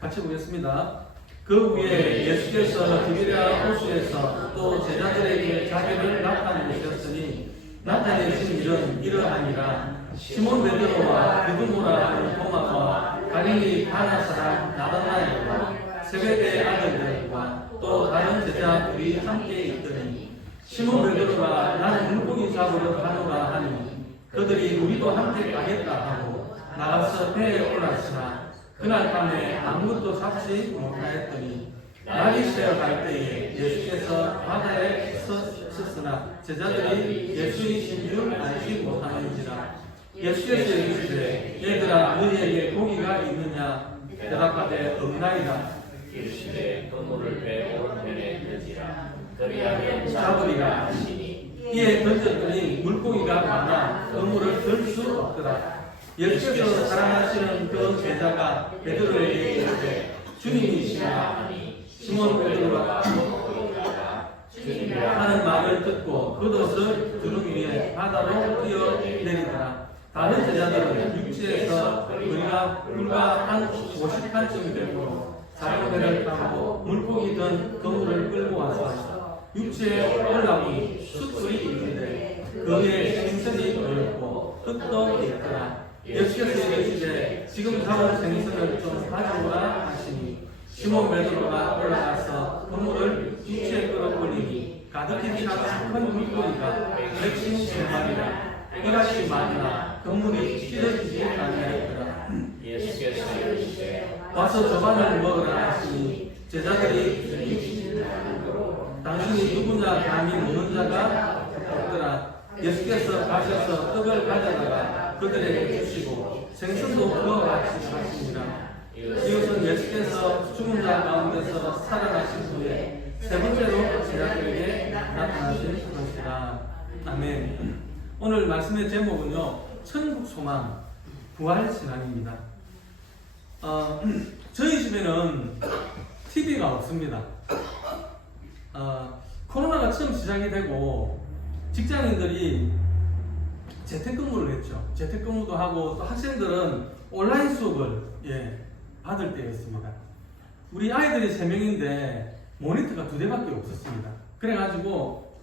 같이 보겠습니다. 그 후에 예수께서 디베랴 호수에서 또 제자들에게 자기를 나타내셨으니 나타내신 일은 이러하니라. 시몬 베드로와 디두모라 하는 도마와 갈릴리 가나 사람 나다나엘과 세베대의 아들들과 또 다른 제자들이 함께 있더니 시몬 베드로가 나는 물고기 잡으러 가노라 하니 그들이 우리도 함께 가겠다 하고 나가서 배에 올랐으나 그날 밤에 아무것도 잡지 못하였더니 날이 새어 갈 때에 예수께서 바다에 섰으나 제자들이 예수이신 줄 알지 못하는지라. 예수께서 이르시되 얘들아 너희에게 고기가 있느냐 대답하되 없나이다. 이르시되 그물을 배 오른편에 던지라. 그리하면 잡으리라 하시니 이에 던졌더니 물고기가 많아 그물을 들 수 없더라. 예수께서 사랑하시는 그 제자가 베드로에게 이르되 주님이시라 하니 시몬 베드로가 주님이라 하는 말을 듣고 겉옷을 두른 위에 바다로 뛰어내리더라. 다른 제자들은 육지에서 우리가 불과 한 50칸쯤 되므로 작은 배를 타고 물고기 든 그물을 끌고 와서 육지에 올라오니 숯불이 있는데 그 위에 생선이 올렸고 흙도 있더라. 예수께서 이르시되 지금 잡은 생선을 좀 가져오라 하시니 시몬 베드로가 올라가서 그물을 육지에 끌어올리니 가득히 찬 큰 물고기가 110마리라. 이같이 많으나 그물이 찢어지지 아니하였더라. 예수께서 이르시되 와서 저반을 먹으라 하시니 제자들이 당신이 누구냐 감히 묻는 자가 없더라. 예수께서 가셔서 떡을 가져다가 그들에게 주시고 생선도 그와 같이 하시니라. 이것은 예수께서 죽은 자 가운데서 살아나신 후에 세 번째로 제자들에게 나타나신 것이다. 아멘. 오늘 말씀의 제목은요, 천국 소망 부활 신앙입니다. 저희 집에는 TV가 없습니다. 코로나가 처음 시작이 되고 직장인들이 재택근무를 했죠. 재택근무도 하고 또 학생들은 온라인 수업을 받을 때였습니다. 우리 아이들이 3명인데 모니터가 2대밖에 없었습니다. 그래가지고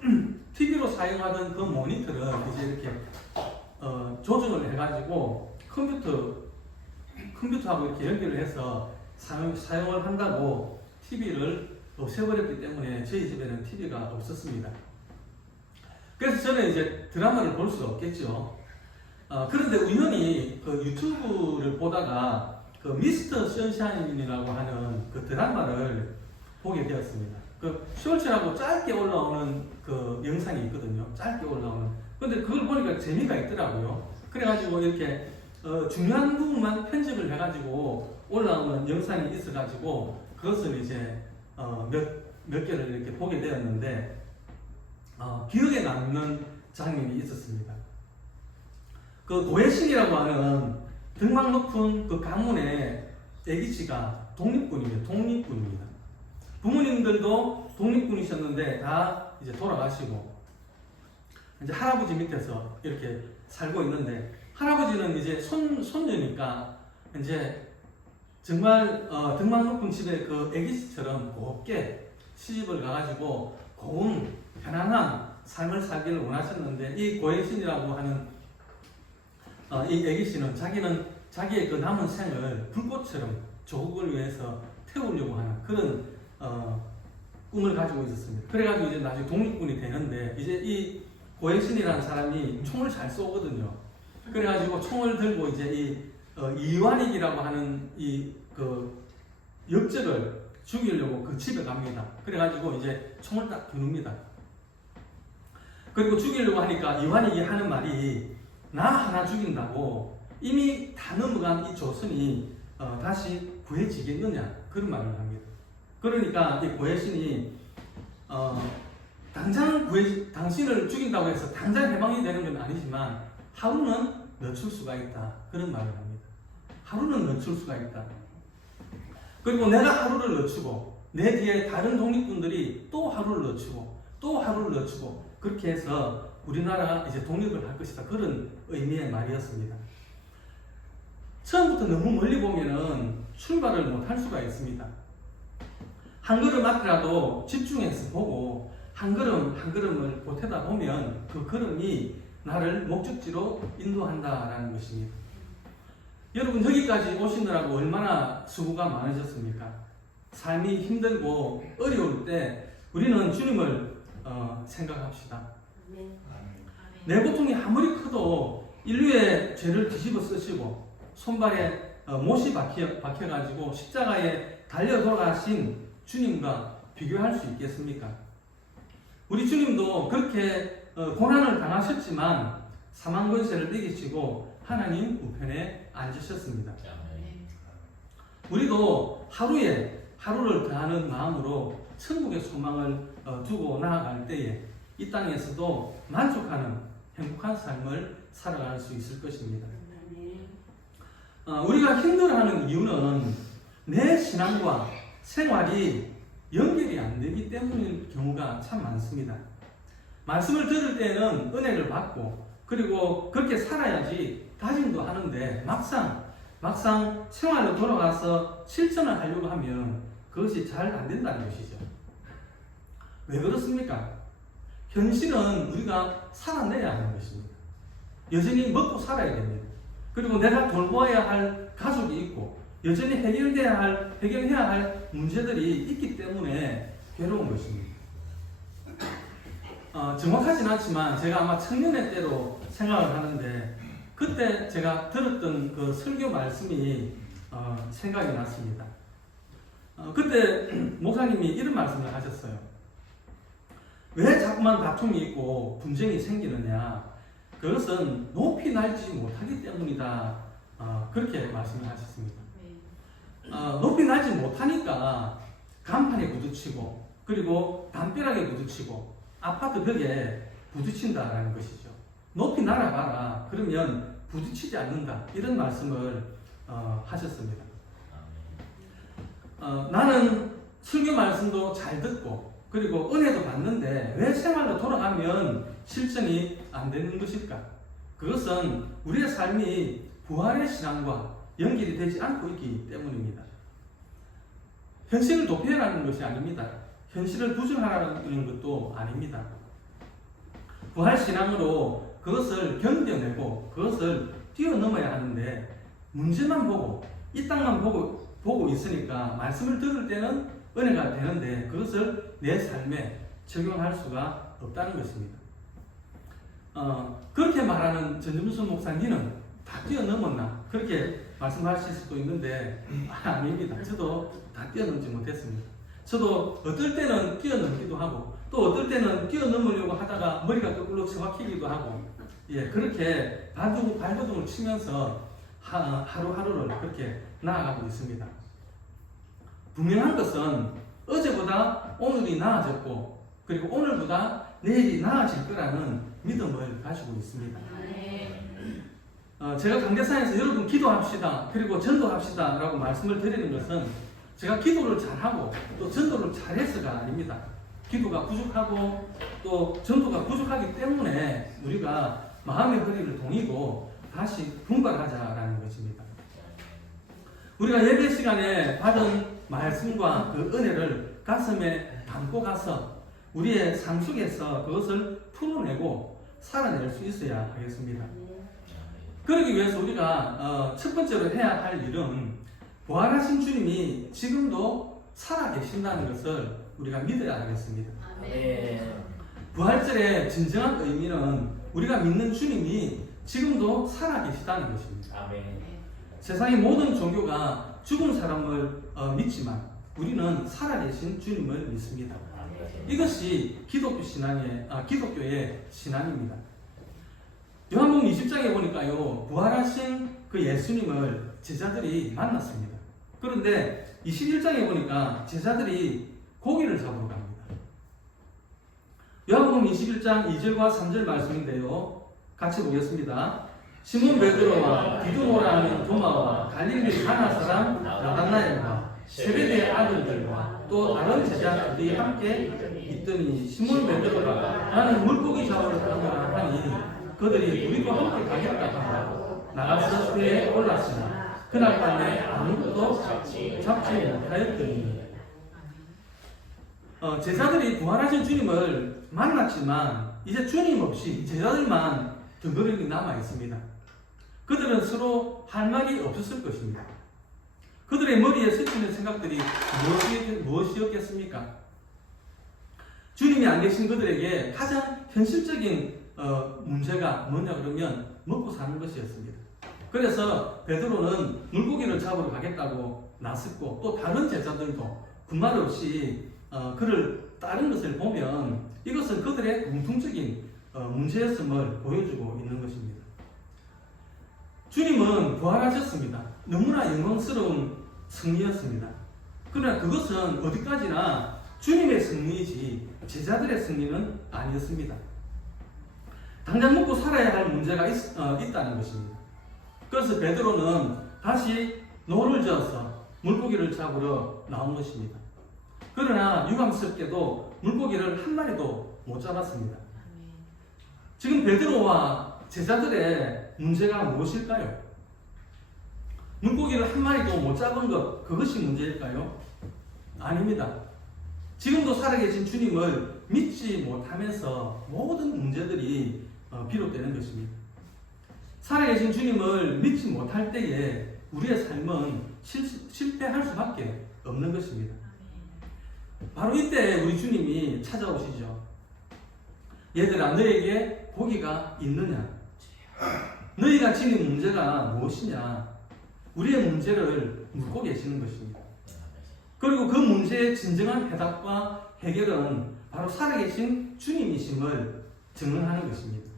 TV로 사용하던 그 모니터를 이제 이렇게 조정을 해가지고 컴퓨터하고 이렇게 연결을 해서 사용을 한다고 TV를 없애버렸기 때문에 저희 집에는 TV가 없었습니다. 그래서 저는 이제 드라마를 볼 수 없겠죠. 그런데 우연히 그 유튜브를 보다가 그 미스터 선샤인이라고 하는 그 드라마를 보게 되었습니다. 그 쇼츠라고 짧게 올라오는 그 영상이 있거든요. 짧게 올라오는. 근데 그걸 보니까 재미가 있더라고요. 그래가지고 이렇게 중요한 부분만 편집을 해가지고 올라오는 영상이 있어가지고 그것을 이제 몇 개를 이렇게 보게 되었는데 기억에 남는 장면이 있었습니다. 그 고해신이라고 하는 등막 높은 그 가문의 애기씨가 독립군입니다. 부모님들도 독립군이셨는데 다 이제 돌아가시고 이제 할아버지 밑에서 이렇게 살고 있는데 할아버지는 이제 손녀니까 이제 정말 등막 높은 집에 그 애기씨처럼 곱게 시집을 가가지고 고운 편안한 삶을 살기를 원하셨는데 이 고해신이라고 하는 이 애기씨는 자기는 자기의 그 남은 생을 불꽃처럼 조국을 위해서 태우려고 하는 그런 꿈을 가지고 있었습니다. 그래가지고 이제 나중에 독립군이 되는데 이제 이 고해신이라는 사람이 총을 잘 쏘거든요. 그래가지고 총을 들고 이제 이 이완익이라고 하는 이 그 역적을 죽이려고 그 집에 갑니다. 그래가지고 이제 총을 딱 겨눕니다. 그리고 죽이려고 하니까 이완익이 하는 말이 나 하나 죽인다고 이미 다 넘어간 이 조선이 다시 구해지겠느냐 그런 말을 합니다. 그러니까 이 고해신이 당신을 죽인다고 해서 당장 해방이 되는 건 아니지만 하루는 늦출 수가 있다 그런 말을 합니다. 하루는 늦출 수가 있다. 그리고 내가 하루를 늦추고 내 뒤에 다른 독립군들이 또 하루를 늦추고 또 하루를 늦추고 그렇게 해서 우리나라가 이제 독립을 할 것이다 그런 의미의 말이었습니다. 처음부터 너무 멀리 보면은 출발을 못 할 수가 있습니다. 한 걸음 앞이라도 집중해서 보고 한 걸음 한 걸음을 보태다 보면 그 걸음이 나를 목적지로 인도한다라는 것입니다. 여러분 여기까지 오시느라고 얼마나 수고가 많으셨습니까? 삶이 힘들고 어려울 때 우리는 주님을 생각합시다. 내 고통이 아무리 커도 인류의 죄를 뒤집어 쓰시고 손발에 못이 박혀가지고 십자가에 달려 돌아가신 주님과 비교할 수 있겠습니까? 우리 주님도 그렇게 고난을 당하셨지만 사망 권세를 이기시고 하나님 우편에 앉으셨습니다. 우리도 하루를 더하는 마음으로 천국의 소망을 두고 나아갈 때에 이 땅에서도 만족하는 행복한 삶을 살아갈 수 있을 것입니다. 우리가 힘들어하는 이유는 내 신앙과 생활이 연결이 안 되기 때문인 경우가 참 많습니다. 말씀을 들을 때는 은혜를 받고 그리고 그렇게 살아야지 다짐도 하는데 막상 생활로 돌아가서 실천을 하려고 하면 그것이 잘 안 된다는 것이죠. 왜 그렇습니까? 현실은 우리가 살아내야 하는 것입니다. 여전히 먹고 살아야 됩니다. 그리고 내가 돌보아야 할 가족이 있고 여전히 해결해야 할 문제들이 있기 때문에 괴로운 것입니다. 정확하진 않지만 제가 아마 청년의 때로 생각을 하는데 그때 제가 들었던 그 설교 말씀이 생각이 났습니다. 그때 목사님이 이런 말씀을 하셨어요. 왜 자꾸만 다툼이 있고 분쟁이 생기느냐? 그것은 높이 날지 못하기 때문이다. 그렇게 말씀을 하셨습니다. 높이 날지 못하니까 간판에 부딪히고 그리고 담벼락에 부딪히고 아파트 벽에 부딪힌다라는 것이죠. 높이 날아봐라. 그러면 부딪히지 않는다. 이런 말씀을 하셨습니다. 나는 설교 말씀도 잘 듣고 그리고 은혜도 받는데 왜 생활로 돌아가면 실천이 안 되는 것일까? 그것은 우리의 삶이 부활의 신앙과 연결이 되지 않고 있기 때문입니다. 현실을 도피하라는 것이 아닙니다. 현실을 부정하라는 것도 아닙니다. 부활 신앙으로 그것을 견뎌내고 그것을 뛰어넘어야 하는데 문제만 보고 이 땅만 보고 있으니까 말씀을 들을 때는 은혜가 되는데 그것을 내 삶에 적용할 수가 없다는 것입니다. 그렇게 말하는 전준수 목사님은 다 뛰어넘었나? 그렇게 말씀하실 수도 있는데 아닙니다. 저도 다 뛰어넘지 못했습니다. 저도 어떨 때는 뛰어넘기도 하고 또 어떨 때는 뛰어넘으려고 하다가 머리가 거꾸로 처박히기도 하고 그렇게 발버둥을 치면서 하루하루를 그렇게 나아가고 있습니다. 분명한 것은 어제보다 오늘이 나아졌고 그리고 오늘보다 내일이 나아질 거라는 믿음을 가지고 있습니다. 제가 강대상에서 여러분 기도합시다 그리고 전도합시다 라고 말씀을 드리는 것은 제가 기도를 잘하고 또 전도를 잘해서가 아닙니다. 기도가 부족하고 또 전도가 부족하기 때문에 우리가 마음의 허리를 동이고 다시 분발하자라는 것입니다. 우리가 예배 시간에 받은 말씀과 그 은혜를 가슴에 담고 가서 우리의 삶 속에서 그것을 풀어내고 살아낼 수 있어야 하겠습니다. 그러기 위해서 우리가 첫 번째로 해야 할 일은 부활하신 주님이 지금도 살아계신다는 것을 우리가 믿어야 하겠습니다. 부활절의 진정한 의미는 우리가 믿는 주님이 지금도 살아계시다는 것입니다. 세상의 모든 종교가 죽은 사람을 믿지만 우리는 살아계신 주님을 믿습니다. 이것이 기독교의 신앙입니다. 요한복음 20장에 보니까요, 부활하신 그 예수님을 제자들이 만났습니다. 그런데 21장에 보니까 제자들이 고기를 잡으러 갑니다. 요한복음 21장 2절과 3절 말씀인데요, 같이 보겠습니다. 시몬 베드로와 디두모라 하는 도마와 갈릴리 가나 사람 나다나엘과 세베대의 아들들과 또 다른 제자들이 함께 있더니 시몬 베드로가 나는 물고기 잡으러 가노라 하니 그들이 우리와 함께 가겠다 하고 나가서 배에 올랐으나 그날 밤에 아무것도 잡지 못하였더니. 제자들이 부활하신 주님을 만났지만 이제 주님 없이 제자들만 덩그러니 남아 있습니다. 그들은 서로 할 말이 없었을 것입니다. 그들의 머리에 스치는 생각들이 무엇이었겠습니까? 주님이 안 계신 그들에게 가장 현실적인 문제가 뭐냐 그러면 먹고 사는 것이었습니다. 그래서 베드로는 물고기를 잡으러 가겠다고 나섰고, 또 다른 제자들도 군말 없이 그를 따른 것을 보면 이것은 그들의 공통적인 문제였음을 보여주고 있는 것입니다. 주님은 부활하셨습니다. 너무나 영광스러운 승리였습니다. 그러나 그것은 어디까지나 주님의 승리이지 제자들의 승리는 아니었습니다. 당장 먹고 살아야 할 문제가 있다는 것입니다. 그래서 베드로는 다시 노를 저어서 물고기를 잡으러 나온 것입니다. 그러나 유감스럽게도 물고기를 한 마리도 못 잡았습니다. 지금 베드로와 제자들의 문제가 무엇일까요? 물고기를 한 마리도 못 잡은 것, 그것이 문제일까요? 아닙니다. 지금도 살아계신 주님을 믿지 못하면서 모든 문제들이 비롯되는 것입니다. 살아계신 주님을 믿지 못할 때에 우리의 삶은 실패할 수밖에 없는 것입니다. 바로 이때 우리 주님이 찾아오시죠. 얘들아, 너에게 고기가 있느냐? 너희가 지닌 문제가 무엇이냐? 우리의 문제를 묻고 계시는 것입니다. 그리고 그 문제의 진정한 해답과 해결은 바로 살아계신 주님이심을 증언하는 것입니다.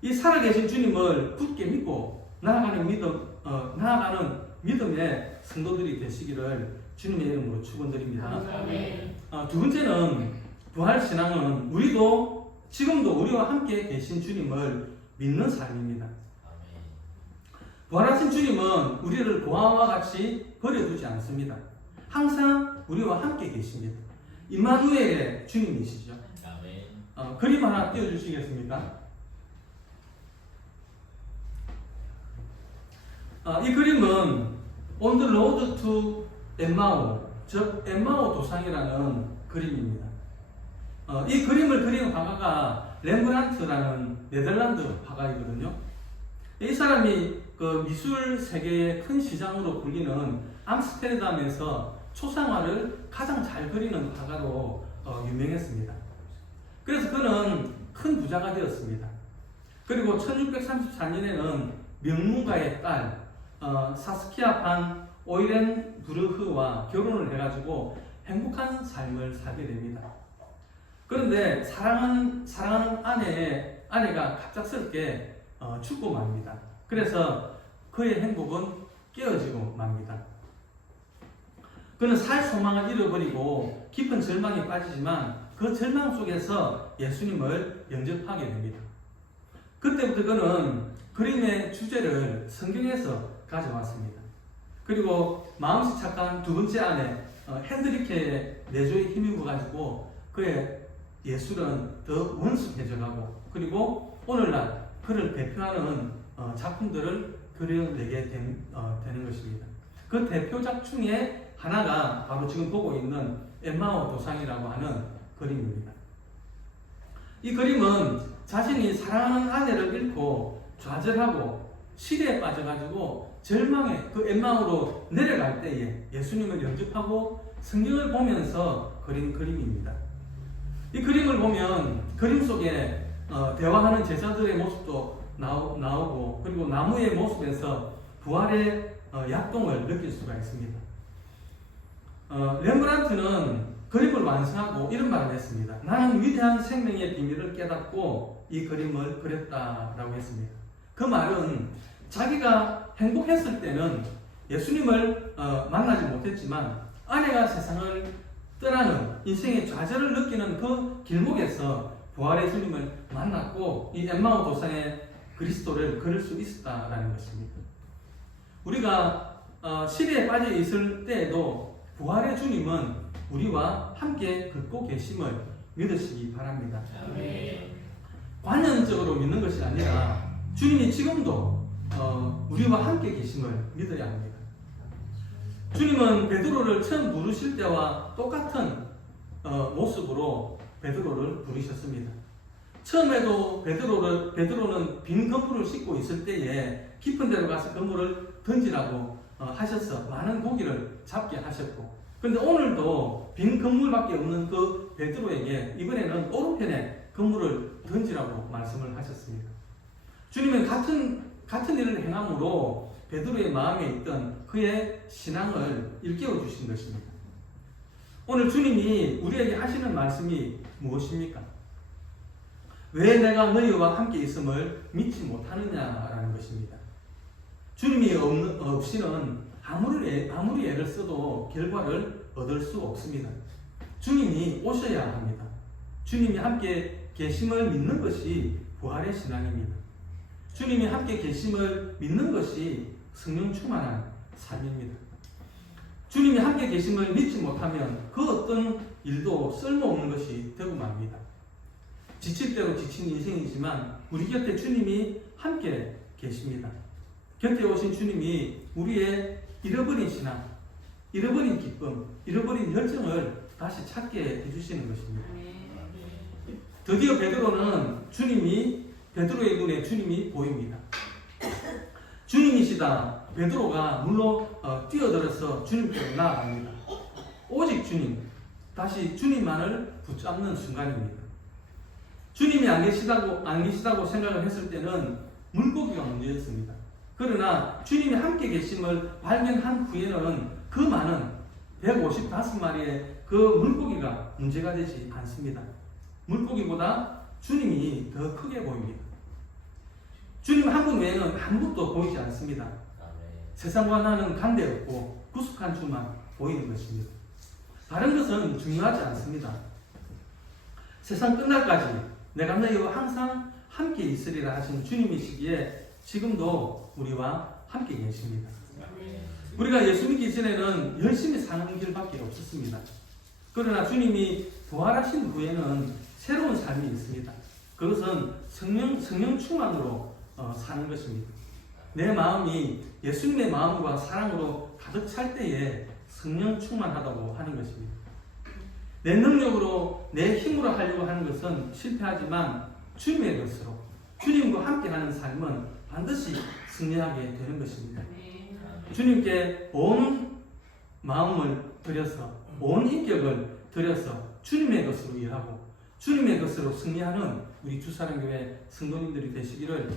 이 살아계신 주님을 굳게 믿고 나아가는 믿음의 성도들이 되시기를 주님의 이름으로 축원드립니다. 두 번째는 부활신앙은 우리도 지금도 우리와 함께 계신 주님을 믿는 삶입니다. 부활하신 주님은 우리를 고아와 같이 버려두지 않습니다. 항상 우리와 함께 계십니다. 임마누엘의 주님이시죠. 그림 하나 띄워주시겠습니까? 이 그림은 On the Road to Emmaus, 즉 엠마오 도상이라는 그림입니다. 이 그림을 그린 화가가 렘브란트라는 네덜란드 화가이거든요. 이 사람이 그 미술 세계의 큰 시장으로 불리는 암스테르담에서 초상화를 가장 잘 그리는 화가로 유명했습니다. 그래서 그는 큰 부자가 되었습니다. 그리고 1634년에는 명문가의 딸 사스키아 반 오이렌부르흐와 결혼을 해가지고 행복한 삶을 살게 됩니다. 그런데 사랑하는 아내가 갑작스럽게 죽고 맙니다. 그래서 그의 행복은 깨어지고 맙니다. 그는 살 소망을 잃어버리고 깊은 절망에 빠지지만 그 절망 속에서 예수님을 영접하게 됩니다. 그때부터 그는 그림의 주제를 성경에서 가져왔습니다. 그리고 마음씨 착한 두 번째 아내 핸드리케의 내조에 힘입어가지고 그의 예술은 더 원숙해져가고, 그리고 오늘날 그를 대표하는 작품들을 그려내게 되는 것입니다. 그 대표작 중에 하나가 바로 지금 보고 있는 엠마오 도상이라고 하는 그림입니다. 이 그림은 자신이 사랑하는 아내를 잃고 좌절하고 시대에 빠져가지고 절망의 그 엠마오로 내려갈 때에 예수님을 영접하고 성경을 보면서 그린 그림입니다. 이 그림을 보면 그림 속에 대화하는 제자들의 모습도 나오고, 그리고 나무의 모습에서 부활의 약동을 느낄 수가 있습니다. 렘브란트는 그림을 완성하고 이런 말을 했습니다. 나는 위대한 생명의 비밀을 깨닫고 이 그림을 그렸다라고 했습니다. 그 말은 자기가 행복했을 때는 예수님을 만나지 못했지만 아내가 세상을 떠나는 인생의 좌절을 느끼는 그 길목에서 부활의 주님을 만났고 이 엠마오 도상의 그리스도를 그릴 수 있었다라는 것입니다. 우리가 시대에 빠져 있을 때에도 부활의 주님은 우리와 함께 걷고 계심을 믿으시기 바랍니다. 아멘. 관념적으로 믿는 것이 아니라 주님이 지금도 우리와 함께 계심을 믿어야 합니다. 주님은 베드로를 처음 부르실 때와 똑같은 모습으로 베드로를 부르셨습니다. 처음에도 베드로는 빈 그물을 싣고 있을 때에 깊은 데로 가서 그물을 던지라고 하셔서 많은 고기를 잡게 하셨고, 그런데 오늘도 빈 그물밖에 없는 그 베드로에게 이번에는 오른편에 그물을 던지라고 말씀을 하셨습니다. 주님은 같은 일을 행함으로 베드로의 마음에 있던 그의 신앙을 일깨워 주신 것입니다. 오늘 주님이 우리에게 하시는 말씀이 무엇입니까? 왜 내가 너희와 함께 있음을 믿지 못하느냐라는 것입니다. 주님이 없이는 아무리 애를 써도 결과를 얻을 수 없습니다. 주님이 오셔야 합니다. 주님이 함께 계심을 믿는 것이 부활의 신앙입니다. 주님이 함께 계심을 믿는 것이 성령 충만한 삶입니다. 주님이 함께 계심을 믿지 못하면 그 어떤 일도 쓸모없는 것이 되고 맙니다. 지칠 대로 지친 인생이지만 우리 곁에 주님이 함께 계십니다. 곁에 오신 주님이 우리의 잃어버린 신앙, 잃어버린 기쁨, 잃어버린 열정을 다시 찾게 해주시는 것입니다. 드디어 베드로의 눈에 주님이 보입니다. 주님이시다. 베드로가 물로 뛰어들어서 주님께로 나아갑니다. 오직 주님, 다시 주님만을 붙잡는 순간입니다. 주님이 안 계시다고 생각을 했을 때는 물고기가 문제였습니다. 그러나 주님이 함께 계심을 발견한 후에는 그 많은 155마리의 그 물고기가 문제가 되지 않습니다. 물고기보다 주님이 더 크게 보입니다. 주님 한 분 외에는 아무것도 보이지 않습니다. 세상과 나는 관계없고 구속한 주만 보이는 것입니다. 다른 것은 중요하지 않습니다. 세상 끝날까지 내가 너희와 항상 함께 있으리라 하신 주님이시기에 지금도 우리와 함께 계십니다. 우리가 예수 믿기 전에는 열심히 사는 길밖에 없었습니다. 그러나 주님이 부활하신 후에는 새로운 삶이 있습니다. 그것은 성령 충만으로 사는 것입니다. 내 마음이 예수님의 마음과 사랑으로 가득 찰 때에 성령 충만하다고 하는 것입니다. 내 능력으로 내 힘으로 하려고 하는 것은 실패하지만 주님의 것으로 주님과 함께하는 삶은 반드시 승리하게 되는 것입니다. 주님께 온 마음을 들여서 온 인격을 들여서 주님의 것으로 일하고 주님의 것으로 승리하는 우리 주사랑교회 성도님들이 되시기를